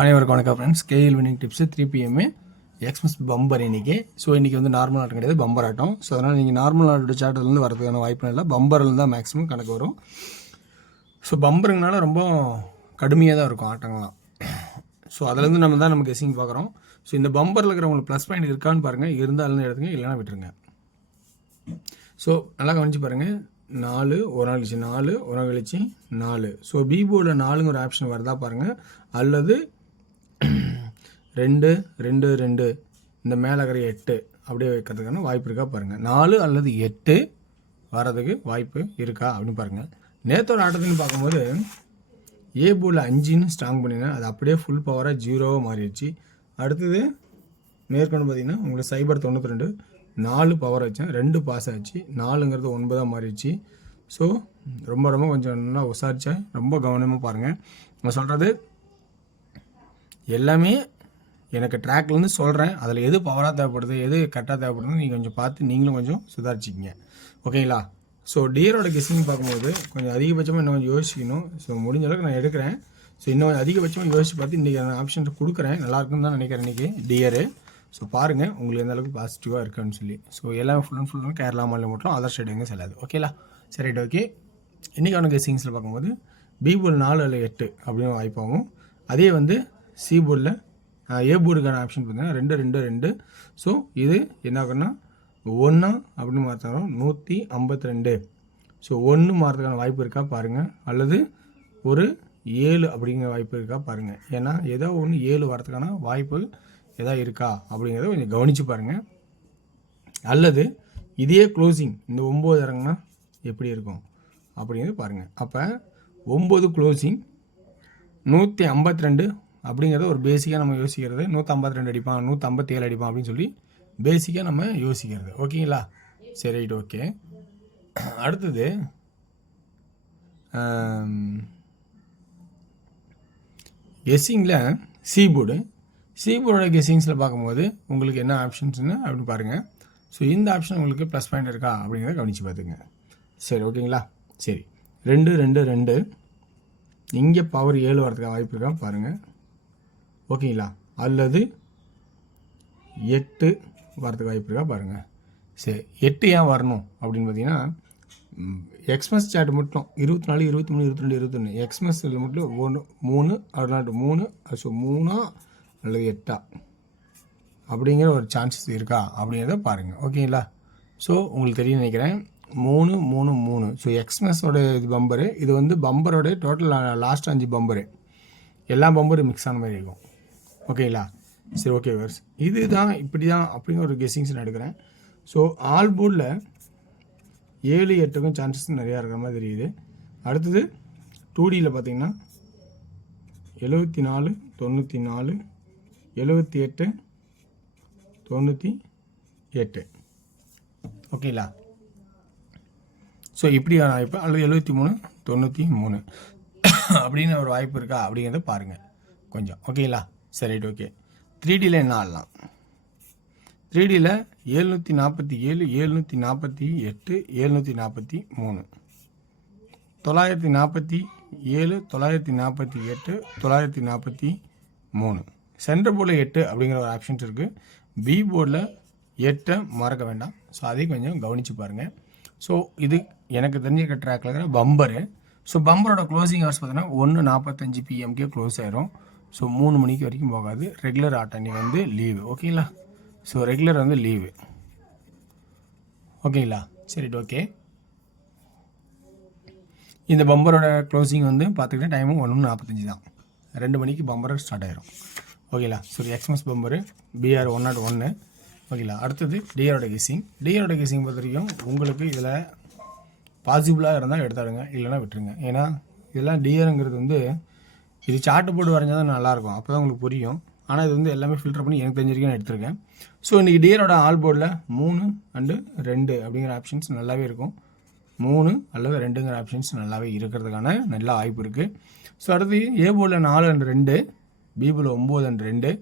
அனைவருக்கும் வணக்கம் friends. KL winning tips 3 PM Xmas bumper இன்றைக்கி. ஸோ இன்றைக்கி வந்து நார்மல் ஆட்டம் கிடையாது, பம்பர் ஆட்டம். ஸோ அதனால் நீங்கள் நார்மல் ஆட்டோட சார்ட்லேருந்து வரதுக்கான வாய்ப்பு இல்லை, பம்பரில் தான் மேக்ஸிமம் கணக்கு வரும். ஸோ பம்பருங்கனால ரொம்ப கடுமையாக தான் இருக்கும் ஆட்டங்கள்லாம். ஸோ அதுலேருந்து நம்ம கெஸ்ஸிங் பார்க்குறோம். ஸோ இந்த பம்பரில் இருக்கிறவங்களுக்கு ப்ளஸ் பாயிண்ட் இருக்கான்னு பாருங்கள், இருந்தாலும் எடுத்துங்க, இல்லைனா விட்டுருங்க. ஸோ நல்லா கவனிச்சு பாருங்கள். 4 ஒரு நாள் கழிச்சு 4 ஒரு நாள் கழிச்சு 4. ஸோ பி போர்டில் 4ங்கிற ஒரு ஆப்ஷன் வருதா பாருங்கள், அல்லது 2 2 2 இந்த மேலே இருக்கிற 8 அப்படியே வைக்கிறதுக்கான வாய்ப்பு இருக்கா பாருங்கள். 4 அல்லது 8 வர்றதுக்கு வாய்ப்பு இருக்கா அப்படின்னு பாருங்கள். நேற்றோட ஆட்டத்துன்னு பார்க்கும்போது ஏ போர்டில் 5ன்னு ஸ்ட்ராங் பண்ணிங்க, அது அப்படியே ஃபுல் பவராக 0வாக மாறிடுச்சு. அடுத்தது மேற்கொண்டு பார்த்தீங்கன்னா உங்களுக்கு சைபர் 92 4 பவர் வச்சேன், 2 பாஸ் ஆச்சு, 4ங்கிறது 9ஆக மாறிடுச்சு. ஸோ ரொம்ப கொஞ்சம் நல்லா விசாரித்தேன், ரொம்ப கவனமாக பாருங்கள். நான் சொல்கிறது எல்லாமே எனக்கு ட்ராக்லேருந்து சொல்கிறேன், அதில் எது பவராக தேவைப்படுது எது கரெக்டாக தேவைப்படுதுன்னு நீங்கள் கொஞ்சம் பார்த்து நீங்களும் கொஞ்சம் சுதாரிச்சிக்கிங்க, ஓகேங்களா? ஸோ டியரோட கெஸ்ஸிங் பார்க்கும்போது கொஞ்சம் அதிகபட்சமாக இன்னும் கொஞ்சம் யோசிக்கணும். ஸோ முடிஞ்ச அளவுக்கு நான் எடுக்கிறேன். ஸோ இன்னும் கொஞ்சம் அதிகபட்சமாக யோசிச்சு பார்த்து இன்றைக்கி நான் ஆப்ஷன் கொடுக்குறேன், நல்லாயிருக்குன்னு தான் நினைக்கிறேன் இன்றைக்கி டியரு. ஸோ பாருங்கள் உங்களுக்கு எந்த அளவுக்கு பாசிட்டிவாக இருக்குன்னு சொல்லி. ஸோ எல்லாம் ஃபுல் கேரளா மாநிலம் மட்டும் அதர் ஸ்டேட் எங்கே செல்லாது, ஓகேலா? சரி, ரைட், ஓகே. இன்றைக்கான கெஸ்ஸிங்ஸில் பார்க்கும்போது பி போர்டு 4 அல்லது 8 அப்படின்னு வாய்ப்பாகும். அதே வந்து சி போர்டில் ஏ போர்டுக்கான ஆப்ஷன் பார்த்தீங்கன்னா 2 2 2. ஸோ இது என்ன ஆகுன்னா 1 அப்படின்னு மாற்றினோம் 152. ஸோ 1 மாறதுக்கான வாய்ப்பு இருக்கா பாருங்கள், அல்லது ஒரு 7 அப்படிங்கிற வாய்ப்பு இருக்கா பாருங்கள். ஏன்னா ஏதோ ஒன்று 7 வரதுக்கான வாய்ப்பு எதாவது இருக்கா அப்படிங்கிறத கொஞ்சம் கவனித்து பாருங்கள். அல்லது இதே க்ளோசிங் இந்த 9 இறங்குனா எப்படி இருக்கும் அப்படிங்கிறது பாருங்கள். அப்போ 9 க்ளோசிங் 152 அப்படிங்கிறத ஒரு பேசிக்காக நம்ம யோசிக்கிறது. 152 அடிப்பான், 157 அடிப்பான் அப்படின்னு சொல்லி பேசிக்காக நம்ம யோசிக்கிறது, ஓகேங்களா? சரி, ரைட், ஓகே. அடுத்தது கெஸ்ஸிங்கில் சி போர்டோட கெஸ்ஸிங்ஸில் பார்க்கும்போது உங்களுக்கு என்ன ஆப்ஷன்ஸ்னு அப்படின்னு பாருங்கள். ஸோ இந்த ஆப்ஷன் உங்களுக்கு ப்ளஸ் பாயிண்ட் இருக்கா அப்படிங்கிறத கவனித்து பார்த்துங்க. சரி, ஓகேங்களா? சரி, 2 2 2 இங்கே பவர் 7 வரதுக்கான வாய்ப்பு இருக்கா பாருங்கள், ஓகேங்களா? அல்லது 8 வரதுக்கு வாய்ப்பு இருக்கா பாருங்கள். சரி, 8 ஏன் வரணும் அப்படின்னு பார்த்தீங்கன்னா எக்ஸ்மஸ் சார்ட் மட்டும் 24 23 22 21 எக்ஸ்மஸில் மட்டும் 1 3 அதனால 3. ஸோ 3 அல்லது 8 அப்படிங்கிற ஒரு சான்சஸ் இருக்கா அப்படிங்கிறத பாருங்கள், ஓகேங்களா? ஸோ உங்களுக்கு தெரியும் நினைக்கிறேன். 3 3 3. ஸோ எக்ஸ்மஸோட இது பம்பரு, இது வந்து பம்பரோட டோட்டல் லாஸ்ட் 5 பம்பரு, எல்லா பம்பரும் மிக்ஸ் ஆன மாதிரி இருக்கும், ஓகேங்களா? சரி, ஓகே வர்ஸ், இதுதான் இப்படி தான் அப்படிங்கிற ஒரு கெஸ்ஸிங்ஸ் நான் எடுக்கிறேன். ஸோ ஆல் போர்டில் 7 8க்கும் சான்சஸ் நிறையா இருக்கிற மாதிரி தெரியுது. அடுத்தது 2Dயில் பார்த்தீங்கன்னா 74 94 78 98, ஓகேங்களா? ஸோ இப்படி வாய்ப்பு, அல்லது 73 93 அப்படின்னு ஒரு வாய்ப்பு இருக்கா அப்படிங்கிறத பாருங்கள் கொஞ்சம், ஓகேங்களா? சரி, ரைட், ஓகே. 3Dயில் என்ன ஆடலாம்? 3Dயில் 747 748 743 947 948 943. சென்டர் போர்டில் 8 அப்படிங்கிற ஒரு ஆப்ஷன்ஸ் இருக்குது. பி போர்டில் 8 மறக்க வேண்டாம். ஸோ அதையும் கொஞ்சம் கவனித்து பாருங்கள். ஸோ இது எனக்கு தெரிஞ்சுக்க ட்ராக்கில் இருக்கிற பம்பரு. ஸோ பம்பரோட க்ளோசிங் ஹவர்ஸ் பார்த்தீங்கன்னா 1:45 PM க்ளோஸ் ஆயிரும். ஸோ 3 மணிக்கு வரைக்கும் போகாது. ரெகுலர் ஆட்டணி வந்து லீவு, ஓகேங்களா? ஸோ ரெகுலர் வந்து லீவு, ஓகேங்களா? சரி, ஓகே. இந்த பம்பரோட க்ளோசிங் வந்து பார்த்துக்கிட்டா டைமும் 1:45 தான், 2 மணிக்கு பம்பர் ஸ்டார்ட் ஆயிரும், ஓகேங்களா? ஸோ எக்ஸ்மஸ் பம்பரு BR 101, ஓகேங்களா? அடுத்தது டிஆரோட கெஸ்ஸிங் பொறுத்த வரைக்கும் உங்களுக்கு இதில் பாசிபிளாக இருந்தால் எடுத்தாடுங்க, இல்லைனா விட்டுருங்க. ஏன்னா இதெல்லாம் டிஆருங்கிறது வந்து இது சார்ட்டு போட்டு வரைஞ்சால் தான் நல்லாயிருக்கும், அப்போ தான் உங்களுக்கு புரியும். ஆனால் இது வந்து எல்லாமே ஃபில்டர் பண்ணி எனக்கு தெரிஞ்சிருக்கேன் நான் எடுத்திருக்கேன். ஸோ இன்றைக்கி டிஆரோட ஆல் போர்டில் 3 and 2 அப்படிங்கிற ஆப்ஷன்ஸ் நல்லாவே இருக்கும். 3 அல்லது 2ங்கிற ஆப்ஷன்ஸ் நல்லாவே இருக்கிறதுக்கான நல்ல வாய்ப்பு இருக்குது. ஸோ அடுத்து ஏ போர்டில் 4 and 2, பி போர்டில் 9 and 2,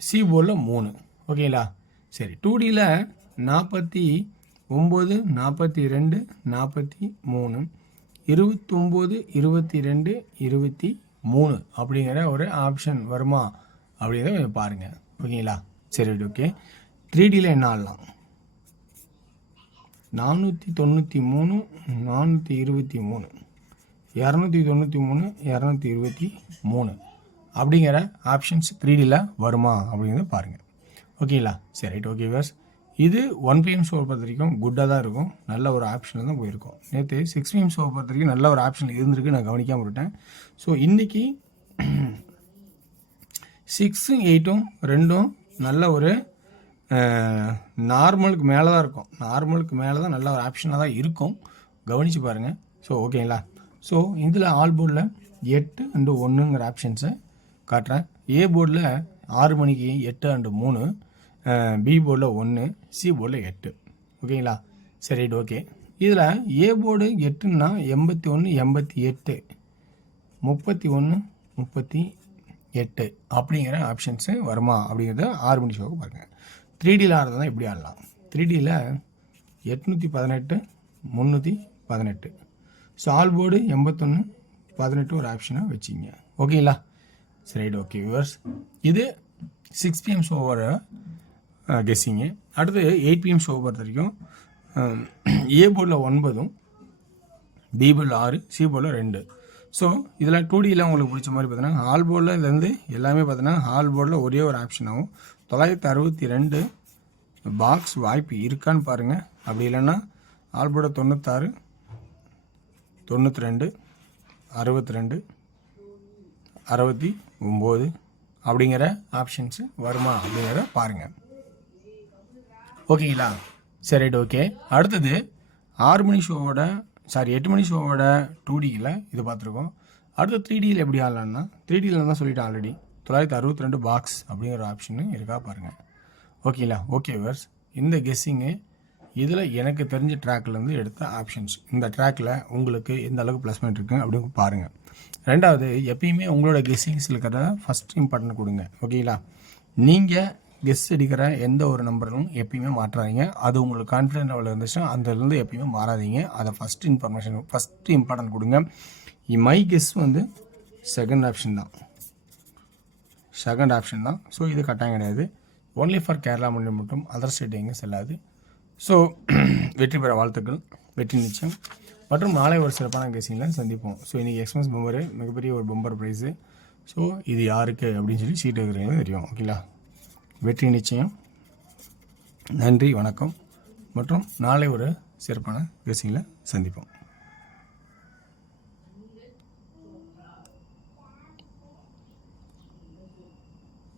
சி போர்டில் 3, ஓகேங்களா? சரி, 2Dயில் 49 42 43 29 22 23 3 அப்படிங்கிற ஒரு ஆப்ஷன் வருமா அப்படிங்கிறத கொஞ்சம் பாருங்கள். ஓகேங்களா? சரி ஓகே. 3Dயில் என்ன ஆடலாம்? 493 423 293 223 அப்படிங்கிற ஆப்ஷன்ஸ் 3Dயில் வருமா அப்படிங்கிறத பாருங்கள். ஓகேங்களா? சரி ரைட். ஓகே வியூவர்ஸ், இது 1 PM ஷோ பொறுத்த வரைக்கும் குட்டாக தான் இருக்கும். நல்ல ஒரு ஆப்ஷனில் தான் போயிருக்கோம். நேற்று 6 PM ஷோ பொறுத்த வரைக்கும் நல்ல ஒரு ஆப்ஷன் இருந்திருக்கு, நான் கவனிக்காமல் விட்டேன். ஸோ இன்றைக்கி 6 8 ரெண்டும் நல்ல ஒரு நார்மலுக்கு மேலே தான் இருக்கும். நார்மலுக்கு மேலே தான் நல்ல ஒரு ஆப்ஷனாக தான் இருக்கும். கவனித்து பாருங்கள். ஸோ ஓகேங்களா? ஸோ இதில் ஆல் போர்டில் 8 and 1ங்கிற ஆப்ஷன்ஸை காட்டுறேன். ஏ போர்டில் 6 மணிக்கு 8 and 3, பி போர்டில் 1, சி போர்டில் 8. ஓகேங்களா? சரி ரைட். ஓகே. இதில் ஏ போர்டு 8ன்னா 81 88 31 38 அப்படிங்கிற ஆப்ஷன்ஸு வருமா அப்படிங்கிறத 6 மணி ஷோவுக்கு பாருங்கள். 3Dயில் ஆடுறதுனா எப்படி ஆடலாம்? 3Dயில் 818 318. ஸோ ஆல் போர்டு 81 18 ஒரு ஆப்ஷனாக வச்சிங்க. ஓகேங்களா? சரி ரைட். ஓகே வியூவர்ஸ், இது 6 PM ஷோவோட கெஸ்ஸிங்கு. அடுத்து 8 PM ஷோ பொறுத்த வரைக்கும் ஏ போர்டில் 9, பி போர்டில் 6, சி போர்டில் 2. ஸோ இதில் 2Dயில் உங்களுக்கு பிடிச்ச மாதிரி பார்த்தீங்கன்னா ஆல் போர்டில் இதுலேருந்து எல்லாமே பார்த்தீங்கன்னா ஆல் போர்டில் ஒரே ஒரு ஆப்ஷனாகவும் 962 பாக்ஸ் வாய்ப்பு இருக்கான்னு பாருங்கள். அப்படி இல்லைன்னா ஆல் போர்டில் 96 92 62 69 அப்படிங்கிற ஆப்ஷன்ஸு வருமா அப்படிங்கிறத பாருங்கள். ஓகேங்களா? சரி ரைட். ஓகே. அடுத்தது 6 மணி ஷோவோட 8 மணி ஷோவோட 2Dயில் இது பார்த்துருக்கோம். அடுத்து 3Dயில் எப்படி ஆடலான்னா 3Dயில் தான் சொல்லிட்டேன் ஆல்ரெடி. 962 பாக்ஸ் அப்படிங்கிற ஆப்ஷனு இருக்கா பாருங்கள். ஓகேங்களா? ஓகே வியூவர்ஸ், இந்த கெஸ்ஸிங்கு இதில் எனக்கு தெரிஞ்ச ட்ராக்லேருந்து எடுத்த ஆப்ஷன்ஸ். இந்த ட்ராக்கில் உங்களுக்கு எந்த அளவுக்கு ப்ளஸ் பாயிண்ட் இருக்குது அப்படின்னு பாருங்கள். ரெண்டாவது, எப்பயுமே உங்களோட கெஸ்ஸிங்ஸில் இருக்கிறத ஃபஸ்ட் இம்பார்ட்டன்ட் கொடுங்க. ஓகேங்களா? நீங்கள் கெஸ் அடிக்கிற எந்த ஒரு நம்பரும் எப்பயுமே மாற்றாதீங்க. அது உங்களுக்கு கான்ஃபிடென்ட் லெவலில் இருந்துச்சுன்னா அதுலேருந்து எப்பயுமே மாறாதீங்க. அதை ஃபஸ்ட்டு இம்பார்ட்டன்ட் கொடுங்க. மை கெஸ் வந்து செகண்ட் ஆப்ஷன் தான். ஸோ இது கட்டாயம் கிடையாது. ஒன்லி ஃபார் கேரளா மட்டும், அதர் ஸ்டேட் எங்கே செல்லாது. ஸோ வெற்றி பெற வாழ்த்துக்கள், வெற்றி நிச்சயம். மற்றும் நாளை ஒரு சிறப்பான கெஸ்ஸிங்கில் சந்திப்போம். ஸோ இன்றைக்கி எக்ஸ்பிரஸ் பம்பரு மிகப்பெரிய ஒரு பம்பர் ப்ரைஸு. ஸோ இது யாருக்கு அப்படின்னு சொல்லி சீட்டு இருக்கிறவங்க தெரியும். ஓகேங்களா? வெற்றி நிச்சயம். நன்றி, வணக்கம். மற்றும் நாளை ஒரு சிறப்பான கெஸ்ஸிங்கில் சந்திப்போம்.